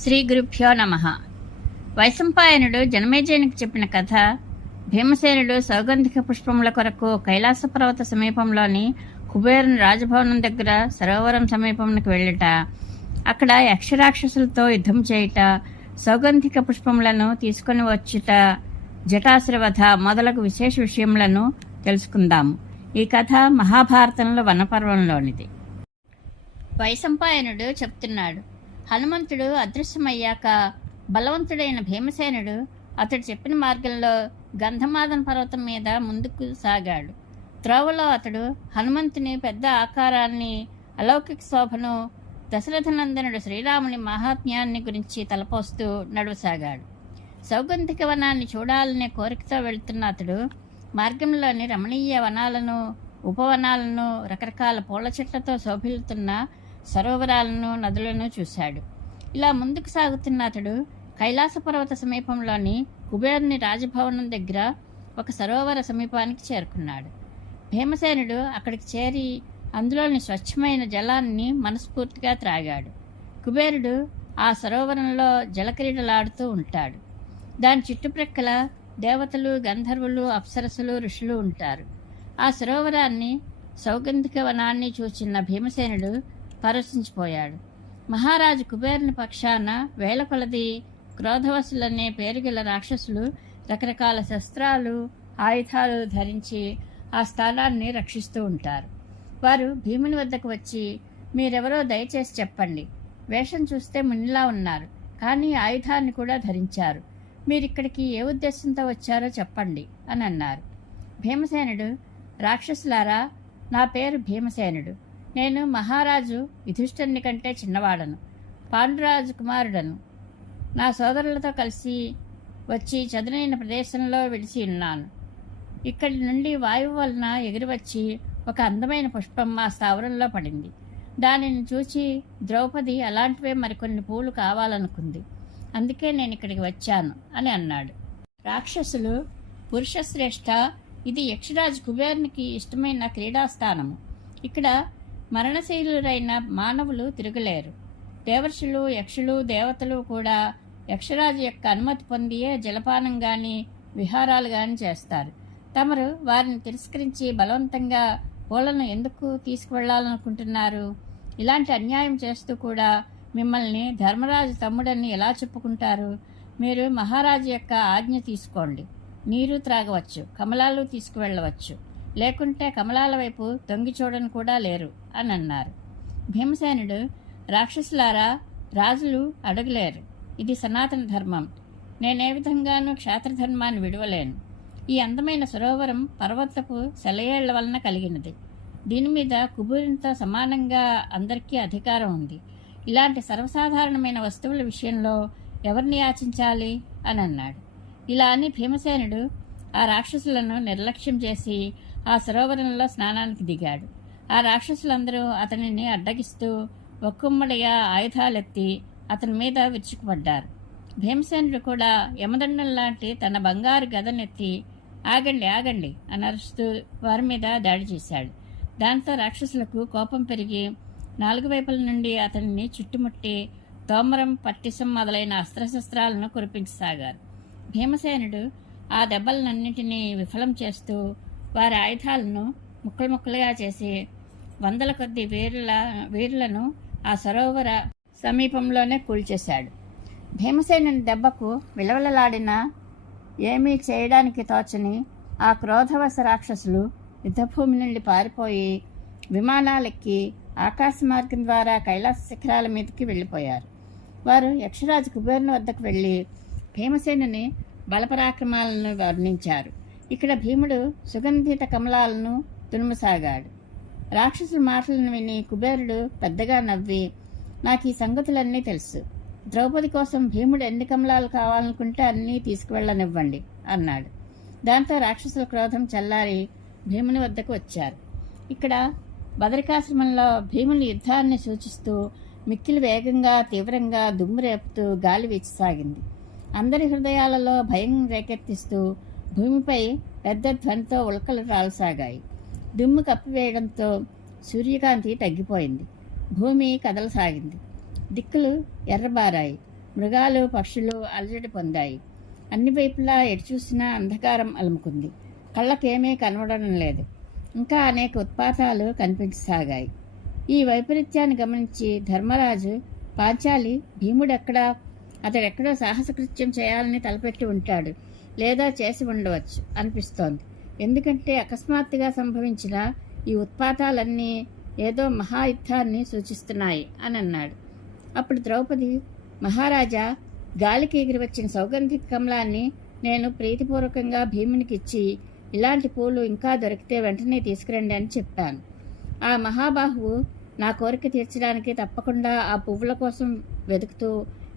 శ్రీ గురుభ్యో నమః. వైశంపాయనుడు జనమేజయునికి చెప్పిన కథ. భీమసేనుడు సౌగంధిక పుష్పముల కొరకు కైలాస పర్వత సమీపంలోని కుబేరుని రాజభవనం దగ్గర సరోవరం సమీపంకి వెళ్ళుట, అక్కడ యక్షరాక్షసులతో యుద్ధం చేయుట, సౌగంధిక పుష్పములను తీసుకొని వచ్చుట, జటాసురవధ మొదలగు విశేష విషయములను తెలుసుకుందాము. ఈ కథ మహాభారతంలో వనపర్వంలోనిది. వైశంపాయనుడు చెప్తున్నాడు. హనుమంతుడు అదృశ్యమయ్యాక బలవంతుడైన భీమసేనుడు అతడు చెప్పిన మార్గంలో గంధమాదన పర్వతం మీద ముందుకు సాగాడు. త్రోవలో అతడు హనుమంతుని పెద్ద ఆకారాన్ని, అలౌకిక శోభను, దశరథనందనుడు శ్రీరాముని మహాత్మ్యాన్ని గురించి తలపోస్తూ నడువసాగాడు. సౌగంధిక వనాన్ని చూడాలనే కోరికతో వెళుతున్న అతడు మార్గంలోని రమణీయ వనాలను, ఉపవనాలను, రకరకాల పూల చెట్లతో శోభిల్లుతున్న సరోవరాలను, నదులను చూశాడు. ఇలా ముందుకు సాగుతున్న అతడు కైలాస పర్వత సమీపంలోని కుబేరుని రాజభవనం దగ్గర ఒక సరోవర సమీపానికి చేరుకున్నాడు. భీమసేనుడు అక్కడికి చేరి అందులోని స్వచ్ఛమైన జలాన్ని మనస్ఫూర్తిగా త్రాగాడు. కుబేరుడు ఆ సరోవరంలో జలక్రీడలాడుతూ ఉంటాడు. దాని చుట్టుప్రక్కల దేవతలు, గంధర్వులు, అప్సరసులు, ఋషులు ఉంటారు. ఆ సరోవరాన్ని, సౌగంధిక వనాన్ని చూచిన భీమసేనుడు పరవశించిపోయాడు. మహారాజు కుబేరుని పక్షాన వేల కొలది క్రోధవసులనే పేరుగల రాక్షసులు రకరకాల శస్త్రాలు, ఆయుధాలు ధరించి ఆ స్థానాన్ని రక్షిస్తూ ఉంటారు. వారు భీముని వద్దకు వచ్చి, మీరెవరో దయచేసి చెప్పండి. వేషం చూస్తే మునిలా ఉన్నారు, కానీ ఆయుధాన్ని కూడా ధరించారు. మీరిక్కడికి ఏ ఉద్దేశంతో వచ్చారో చెప్పండి అని అన్నారు. భీమసేనుడు, రాక్షసులారా, నా పేరు భీమసేనుడు. నేను మహారాజు యుధిష్ఠిరుని కంటే చిన్నవాడను, పాండురాజు కుమారుడను. నా సోదరులతో కలిసి వచ్చి చదునైన ప్రదేశంలో విడిచి ఉన్నాను. ఇక్కడి నుండి వాయువు వలన ఎగిరివచ్చి ఒక అందమైన పుష్పం మా స్థావరంలో పడింది. దానిని చూచి ద్రౌపది అలాంటివే మరికొన్ని పూలు కావాలనుకుంది. అందుకే నేను ఇక్కడికి వచ్చాను అని అన్నాడు. రాక్షసులు, పురుషశ్రేష్ఠ, ఇది యక్షరాజు కుబేరునికి ఇష్టమైన క్రీడాస్థానము. ఇక్కడ మరణశీలురైన మానవులు తిరగలేరు. దేవర్షులు, యక్షులు, దేవతలు కూడా యక్షరాజు యొక్క అనుమతి పొందియే జలపానం గాని, విహారాలు గాని చేస్తారు. తమరు వారిని తిరస్కరించి బలవంతంగా పూలను ఎందుకు తీసుకువెళ్లాలనుకుంటున్నారు? ఇలాంటి అన్యాయం చేస్తూ కూడా మిమ్మల్ని ధర్మరాజు తమ్ముడని ఎలా చెప్పుకుంటారు? మీరు మహారాజు యొక్క ఆజ్ఞ తీసుకోండి. నీరు త్రాగవచ్చు, కమలాలు తీసుకువెళ్ళవచ్చు, లేకుంటే కమలాల వైపు తొంగి చూడని కూడా లేరు అని అన్నారు. భీమసేనుడు, రాక్షసులారా, రాజులు అడగలేరు. ఇది సనాతన ధర్మం. నేనే విధంగానూ క్షాత్రధర్మాన్ని విడవలేను. ఈ అందమైన సరోవరం పర్వతపు సెలయేళ్ల వలన కలిగినది. దీని మీద కుబేరునితో సమానంగా అందరికీ అధికారం ఉంది. ఇలాంటి సర్వసాధారణమైన వస్తువుల విషయంలో ఎవరిని యాచించాలి అని అన్నాడు. ఇలా అని భీమసేనుడు ఆ రాక్షసులను నిర్లక్ష్యం చేసి ఆ సరోవరంలో స్నానానికి దిగాడు. ఆ రాక్షసులందరూ అతనిని అడ్డగిస్తూ ఒక్కుమ్మడిగా ఆయుధాలెత్తి అతని మీద విరుచుకుపడ్డారు. భీమసేనుడు కూడా యమదండం లాంటి తన బంగారు గదనెత్తి, ఆగండి ఆగండి అని అరుస్తూ వారి మీద దాడి చేశాడు. దాంతో రాక్షసులకు కోపం పెరిగి నాలుగు వైపుల నుండి అతనిని చుట్టుముట్టి తోమరం, పట్టిసం మొదలైన అస్త్రశస్త్రాలను కురిపించసాగారు. భీమసేనుడు ఆ దెబ్బలన్నింటినీ విఫలం చేస్తూ వారి ఆయుధాలను ముక్కలు ముక్కలుగా చేసి వందల కొద్ది వీరులను ఆ సరోవర సమీపంలోనే కూల్చేశాడు. భీమసేనుని దెబ్బకు విలవలలాడిన ఏమీ చేయడానికి తోచని ఆ క్రోధవశ రాక్షసులు యుద్ధభూమి నుండి పారిపోయి విమానాలెక్కి ఆకాశ మార్గం ద్వారా కైలాస శిఖరాల మీదకి వెళ్ళిపోయారు. వారు యక్షరాజు కుబేరుని వద్దకు వెళ్ళి భీమసేనుని బలపరాక్రమాలను వర్ణించారు. ఇక్కడ భీముడు సుగంధిత కమలాలను తునుమసాగాడు. రాక్షసుల మాటలను విని కుబేరుడు పెద్దగా నవ్వి, నాకు ఈ సంగతులన్నీ తెలుసు. ద్రౌపది కోసం భీముడు ఎన్ని కమలాలు కావాలనుకుంటే అన్నీ తీసుకువెళ్ళనివ్వండి అన్నాడు. దాంతో రాక్షసుల క్రోధం చల్లారి భీముని వద్దకు వచ్చారు. ఇక్కడ బదరికాశ్రమంలో భీముని యుద్ధాన్ని సూచిస్తూ మిక్కిలి వేగంగా, తీవ్రంగా దుమ్ము రేపుతూ గాలి వీచసాగింది. అందరి హృదయాలలో భయం రేకెత్తిస్తూ భూమిపై పెద్ద ధ్వనితో ఉల్కలు రాలసాగాయి. దుమ్ము కప్పివేయడంతో సూర్యకాంతి తగ్గిపోయింది. భూమి కదలసాగింది. దిక్కులు ఎర్రబారాయి. మృగాలు పక్షులు అలజడి పొందాయి. అన్ని వైపులా ఎటు చూసినా అంధకారం అలుముకుంది. కళ్ళకేమీ కనబడడం లేదు. ఇంకా అనేక ఉత్పాతాలు కనిపించసాగాయి. ఈ వైపరీత్యాన్ని గమనించి ధర్మరాజు, పాంచాలి, భీముడెక్కడా? అతడెక్కడో సాహసకృత్యం చేయాలని తలపెట్టి ఉంటాడు, లేదా చేసి ఉండవచ్చు అనిపిస్తోంది. ఎందుకంటే అకస్మాత్తుగా సంభవించిన ఈ ఉత్పాతాలన్నీ ఏదో మహాయుద్ధాన్ని సూచిస్తున్నాయి అని అన్నాడు. అప్పుడు ద్రౌపది, మహారాజా, గాలికి ఎగిరి వచ్చిన సౌగంధిక కమలాన్ని నేను ప్రీతిపూర్వకంగా భీమునికి ఇచ్చి, ఇలాంటి పూలు ఇంకా దొరికితే వెంటనే తీసుకురండి అని చెప్పాను. ఆ మహాబాహువు నా కోరిక తీర్చడానికి తప్పకుండా ఆ పువ్వుల కోసం వెతుకుతూ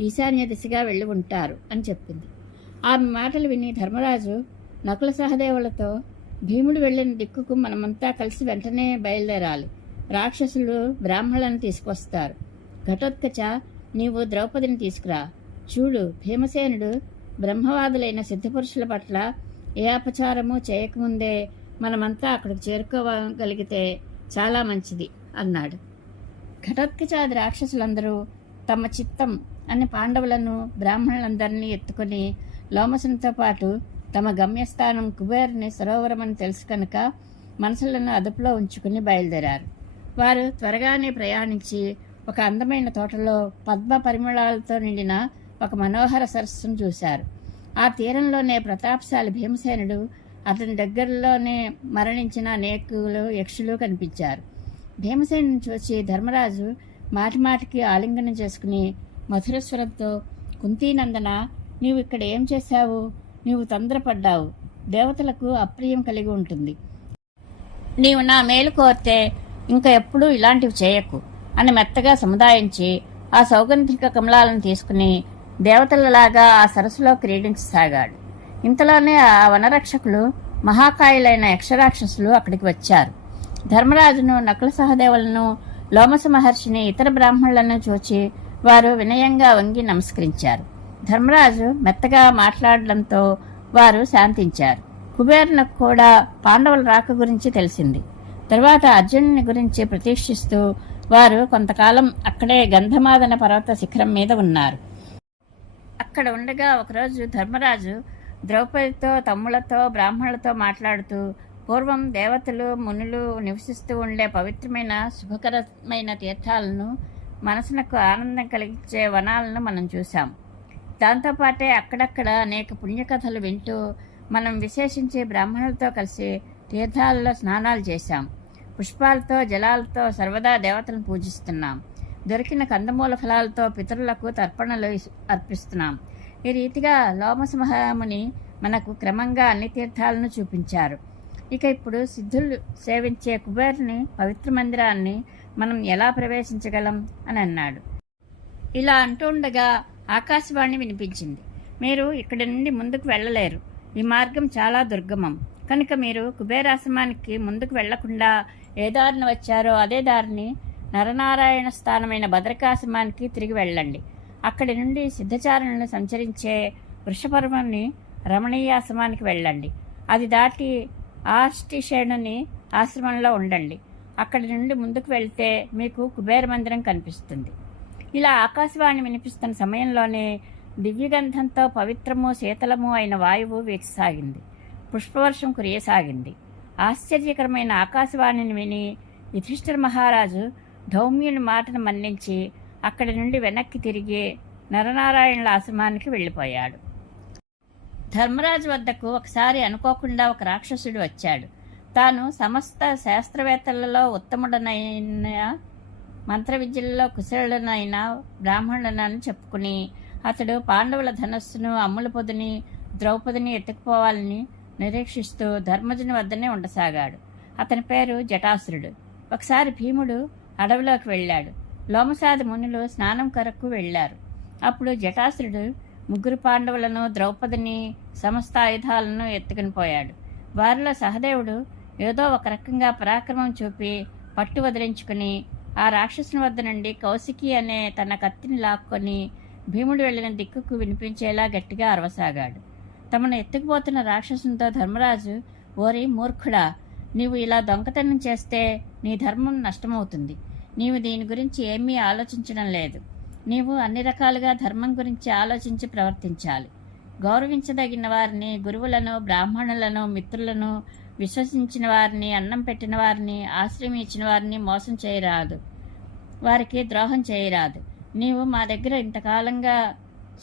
ఈశాన్య దిశగా వెళ్ళి ఉంటారు అని చెప్పింది. ఆమె మాటలు విని ధర్మరాజు నకుల సహదేవులతో, భీముడు వెళ్ళిన దిక్కుకు మనమంతా కలిసి వెంటనే బయలుదేరాలి. రాక్షసులు బ్రాహ్మణులను తీసుకొస్తారు. ఘటోత్కచ, నీవు ద్రౌపదిని తీసుకురా. చూడు, భీమసేనుడు బ్రహ్మవాదులైన సిద్ధపురుషుల పట్ల ఏ అపచారము చేయకముందే మనమంతా అక్కడికి చేరుకోగలిగితే చాలా మంచిది అన్నాడు. ఘటోత్కచాది రాక్షసులందరూ తమ చిత్తం అన్ని పాండవులను బ్రాహ్మణులందరినీ ఎత్తుకొని లోమసునితో పాటు తమ గమ్యస్థానం కుబేరుని సరోవరం అని తెలుసు కనుక మనసులను అదుపులో ఉంచుకుని బయలుదేరారు. వారు త్వరగానే ప్రయాణించి ఒక అందమైన తోటలో పద్మ పరిమళాలతో నిండిన ఒక మనోహర సరస్సును చూశారు. ఆ తీరంలోనే ప్రతాపశాలి భీమసేనుడు, అతని దగ్గరలోనే మరణించిన అనేకులు యక్షులు కనిపించారు. భీమసేనుని చూసి ధర్మరాజు మాటిమాటికి ఆలింగనం చేసుకుని మధురస్వరంతో, కుంతీనందన, నీవు ఇక్కడ ఏం చేశావు? నీవు తొందరపడ్డావు. దేవతలకు అప్రియం కలిగి ఉంటుంది. నీవు నా మేలు కోరితే ఇంకా ఎప్పుడూ ఇలాంటివి చేయకు అని మెత్తగా సముదాయించి ఆ సౌగంధిక కమలాలను తీసుకుని దేవతలలాగా ఆ సరస్సులో క్రీడించసాగాడు. ఇంతలోనే ఆ వనరక్షకులు, మహాకాయులైన యక్షరాక్షసులు అక్కడికి వచ్చారు. ధర్మరాజును, నకుల సహదేవులను, లోమస మహర్షిని, ఇతర బ్రాహ్మణులను చూచి వారు వినయంగా వంగి నమస్కరించారు. ధర్మరాజు మెత్తగా మాట్లాడడంతో వారు శాంతించారు. కుబేరునకు కూడా పాండవుల రాక గురించి తెలిసింది. తరువాత అర్జునుని గురించి ప్రతీక్షిస్తూ వారు కొంతకాలం అక్కడే గంధమాదన పర్వత శిఖరం మీద ఉన్నారు. అక్కడ ఉండగా ఒకరోజు ధర్మరాజు ద్రౌపదితో, తమ్ములతో, బ్రాహ్మణులతో మాట్లాడుతూ, పూర్వం దేవతలు, మునులు నివసిస్తూ ఉండే పవిత్రమైన శుభకరమైన తీర్థాలను, మనసునకు ఆనందం కలిగించే వనాలను మనం చూసాం. దాంతోపాటే అక్కడక్కడ అనేక పుణ్యకథలు వింటూ మనం విశేషించి బ్రాహ్మణులతో కలిసి తీర్థాలలో స్నానాలు చేశాం. పుష్పాలతో, జలాలతో సర్వదా దేవతలను పూజిస్తున్నాం. దొరికిన కందమూల ఫలాలతో పితరులకు తర్పణలు అర్పిస్తున్నాం. ఈ రీతిగా లోమసింహముని మనకు క్రమంగా అన్ని తీర్థాలను చూపించారు. ఇక ఇప్పుడు సిద్ధులు సేవించే కుబేరుని పవిత్ర మందిరాన్ని మనం ఎలా ప్రవేశించగలం అని అన్నాడు. ఇలా అంటూ ఉండగా ఆకాశవాణి వినిపించింది. మీరు ఇక్కడి నుండి ముందుకు వెళ్ళలేరు. ఈ మార్గం చాలా దుర్గమం కనుక మీరు కుబేరాశ్రమానికి ముందుకు వెళ్లకుండా ఏ దారిని వచ్చారో అదే దారిని నరనారాయణ స్థానమైన భద్రకాశ్రమానికి తిరిగి వెళ్ళండి. అక్కడి నుండి సిద్ధచారణలు సంచరించే వృషపర్వని రమణీయాశ్రమానికి వెళ్ళండి. అది దాటి ఆష్టిషేణుని ఆశ్రమంలో ఉండండి. అక్కడి నుండి ముందుకు వెళ్తే మీకు కుబేర మందిరం కనిపిస్తుంది. ఇలా ఆకాశవాణి వినిపిస్తున్న సమయంలోనే దివ్యగంధంతో పవిత్రము, శీతలము అయిన వాయువు వీచసాగింది. పుష్పవర్షం కురియసాగింది. ఆశ్చర్యకరమైన ఆకాశవాణిని విని యుధిష్ఠిర మహారాజు ధౌమ్యుని మాటను మన్నించి అక్కడి నుండి వెనక్కి తిరిగి నరనారాయణుల ఆశ్రమానికి వెళ్ళిపోయాడు. ధర్మరాజు వద్దకు ఒకసారి అనుకోకుండా ఒక రాక్షసుడు వచ్చాడు. తాను సమస్త శాస్త్రవేత్తలలో ఉత్తముడనైన, మంత్ర విద్యలలో కుశలుడనైన బ్రాహ్మణుడనని చెప్పుకుని అతడు పాండవుల ధనస్సును, అమ్ముల పొదిని, ద్రౌపదిని ఎత్తుకుపోవాలని నిరీక్షిస్తూ ధర్మజుని వద్దనే ఉండసాగాడు. అతని పేరు జటాసురుడు. ఒకసారి భీముడు అడవిలోకి వెళ్ళాడు. లోమసాది మునులు స్నానం కొరకు వెళ్ళారు. అప్పుడు జటాసురుడు ముగ్గురు పాండవులను, ద్రౌపదిని, సమస్త ఆయుధాలను ఎత్తుకుని పోయాడు. వారిలో సహదేవుడు ఏదో ఒక రకంగా పరాక్రమం చూపి పట్టు వదిలించుకుని ఆ రాక్షసుని వద్ద నుండి కౌశికి అనే తన కత్తిని లాక్కొని భీముడు వెళ్ళిన దిక్కుకు వినిపించేలా గట్టిగా అరవసాగాడు. తమను ఎత్తుకుపోతున్న రాక్షసునితో ధర్మరాజు, ఓరి మూర్ఖుడా, నీవు ఇలా దొంగతనం చేస్తే నీ ధర్మం నష్టమవుతుంది. నీవు దీని గురించి ఏమీ ఆలోచించడం లేదు. నీవు అన్ని రకాలుగా ధర్మం గురించి ఆలోచించి ప్రవర్తించాలి. గౌరవించదగిన వారిని, గురువులను, బ్రాహ్మణులను, మిత్రులను, విశ్వసించిన వారిని, అన్నం పెట్టిన వారిని, ఆశ్రయం ఇచ్చిన వారిని మోసం చేయరాదు, వారికి ద్రోహం చేయరాదు. నీవు మా దగ్గర ఇంతకాలంగా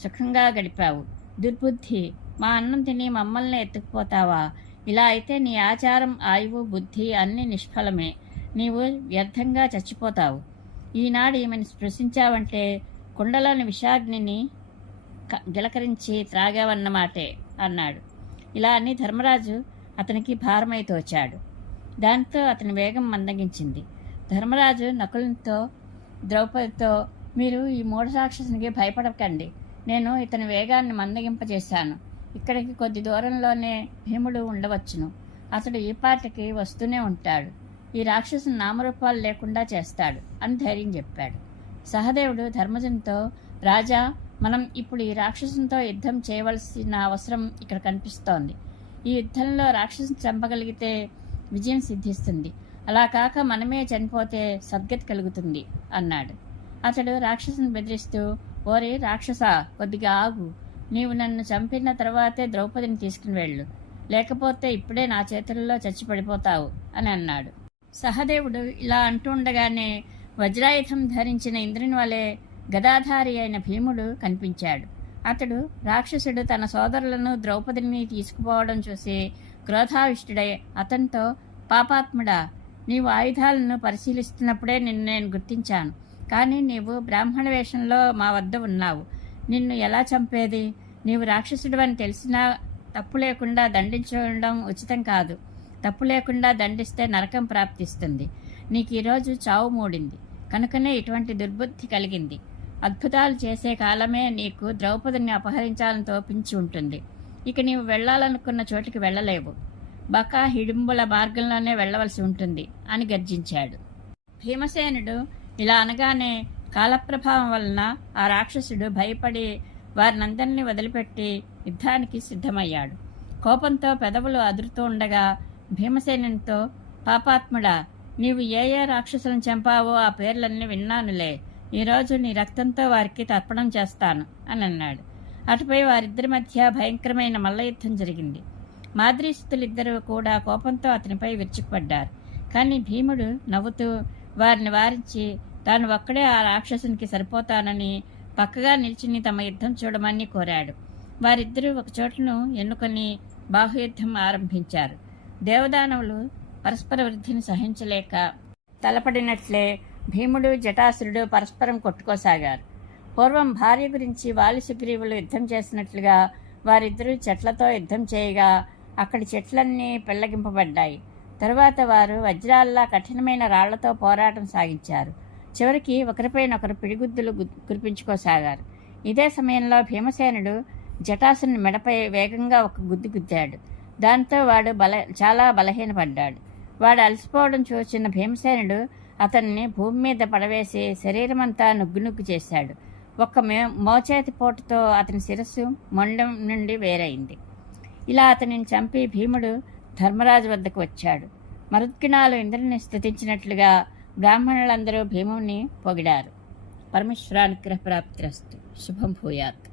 సుఖంగా గడిపావు. దుర్బుద్ధి, మా అన్నం తిని మమ్మల్ని ఎత్తుకుపోతావా? ఇలా అయితే నీ ఆచారం, ఆయువు, బుద్ధి అన్నీ నిష్ఫలమే. నీవు వ్యర్థంగా చచ్చిపోతావు. ఈనాడు ఈమెను స్పృశించావంటే కుండలోని విషాగ్నిని గిలకరించి త్రాగావన్నమాటే అన్నాడు. ఇలా అని ధర్మరాజు అతనికి భారమై తోచాడు. దాంతో అతని వేగం మందగించింది. ధర్మరాజు నకులంతో, ద్రౌపదితో, మీరు ఈ మూఢ రాక్షసునికి భయపడకండి. నేను ఇతని వేగాన్ని మందగింపజేశాను. ఇక్కడికి కొద్ది దూరంలోనే భీముడు ఉండవచ్చును. అతడు ఈ పాటికి వస్తూనే ఉంటాడు. ఈ రాక్షసుని నామరూపాలు లేకుండా చేస్తాడు అని ధైర్యం చెప్పాడు. సహదేవుడు ధర్మజునితో, రాజా, మనం ఇప్పుడు ఈ రాక్షసునితో యుద్ధం చేయవలసిన అవసరం ఇక్కడ కనిపిస్తోంది. ఈ యుద్ధంలో రాక్షసుని చంపగలిగితే విజయం సిద్ధిస్తుంది. అలా కాక మనమే చనిపోతే సద్గతి కలుగుతుంది అన్నాడు. అతడు రాక్షసుని బెదిరిస్తూ, ఓరి రాక్షస, కొద్దిగా ఆగు. నీవు నన్ను చంపిన తర్వాతే ద్రౌపదిని తీసుకుని వెళ్ళు, లేకపోతే ఇప్పుడే నా చేతుల్లో చచ్చిపడిపోతావు అని అన్నాడు. సహదేవుడు ఇలా అంటుండగానే వజ్రాయుధం ధరించిన ఇంద్రుని వలె గదాధారి అయిన భీముడు కనిపించాడు. అతడు రాక్షసుడు తన సోదరులను, ద్రౌపదిని తీసుకుపోవడం చూసి క్రోధావిష్టుడై అతనితో, పాపాత్ముడా, నీవు ఆయుధాలను పరిశీలిస్తున్నప్పుడే నిన్ను నేను గుర్తించాను. కానీ నీవు బ్రాహ్మణ వేషంలో మా వద్ద ఉన్నావు. నిన్ను ఎలా చంపేది? నీవు రాక్షసుడు అని తెలిసినా తప్పు లేకుండా దండించడం ఉచితం కాదు. తప్పు లేకుండా దండిస్తే నరకం ప్రాప్తిస్తుంది. నీకు ఈరోజు చావు మూడింది కనుకనే ఇటువంటి దుర్బుద్ధి కలిగింది. అద్భుతాలు చేసే కాలమే నీకు ద్రౌపదిని అపహరించాలని తోపించి ఉంటుంది. ఇక నీవు వెళ్లాలనుకున్న చోటికి వెళ్ళలేవు. బకా హిడింబుల మార్గంలోనే వెళ్ళవలసి ఉంటుంది అని గర్జించాడు. భీమసేనుడు ఇలా అనగానే కాలప్రభావం వలన ఆ రాక్షసుడు భయపడి వారినందరినీ వదిలిపెట్టి యుద్ధానికి సిద్ధమయ్యాడు. కోపంతో పెదవులు అదురుతూ ఉండగా భీమసేనునితో, పాపాత్ముడా, నీవు ఏ ఏ రాక్షసులను చంపావో ఆ పేర్లన్నీ విన్నానులే. ఈరోజు నీ రక్తంతో వారికి తర్పణం చేస్తాను అని అన్నాడు. అటుపై వారిద్దరి మధ్య భయంకరమైన మల్లయుద్ధం జరిగింది. మాద్రీసుతులిద్దరూ కూడా కోపంతో అతనిపై విరుచుకుపడ్డారు. కానీ భీముడు నవ్వుతూ వారిని వారించి తాను ఒక్కడే ఆ రాక్షసునికి సరిపోతానని పక్కగా నిల్చుని తమ యుద్ధం చూడమని కోరాడు. వారిద్దరూ ఒక చోటును ఎన్నుకొని బాహుయుద్ధం ఆరంభించారు. దేవదానవులు పరస్పర వృద్ధిని సహించలేక తలపడినట్లే భీముడు, జటాసురుడు పరస్పరం కొట్టుకోసాగారు. పూర్వం భార్య గురించి వాలి, సుగ్రీవులు యుద్ధం చేసినట్లుగా వారిద్దరూ చెట్లతో యుద్ధం చేయగా అక్కడి చెట్లన్నీ పెళ్లగింపబడ్డాయి. తరువాత వారు వజ్రాల్లా కఠినమైన రాళ్లతో పోరాటం సాగించారు. చివరికి ఒకరిపైనొకరు పిడిగుద్దులు కురిపించుకోసాగారు. ఇదే సమయంలో భీమసేనుడు జటాసుని మెడపై వేగంగా ఒక గుద్దు గుద్దాడు. దాంతో వాడు చాలా బలహీనపడ్డాడు. వాడు అలసిపోవడం చూసిన భీమసేనుడు అతన్ని భూమి మీద పడవేసి శరీరమంతా నుగ్గు చేశాడు. ఒక్క మోచేతి పోటుతో అతని శిరస్సు మొండం నుండి వేరైంది. ఇలా అతనిని చంపి భీముడు ధర్మరాజు వద్దకు వచ్చాడు. మరుద్గిణాలు ఇంద్రుని స్తుతించినట్లుగా బ్రాహ్మణులందరూ భీముని పొగిడారు. పరమేశ్వరానుగ్రహ ప్రాప్తిరస్తు. శుభం భూయాత్.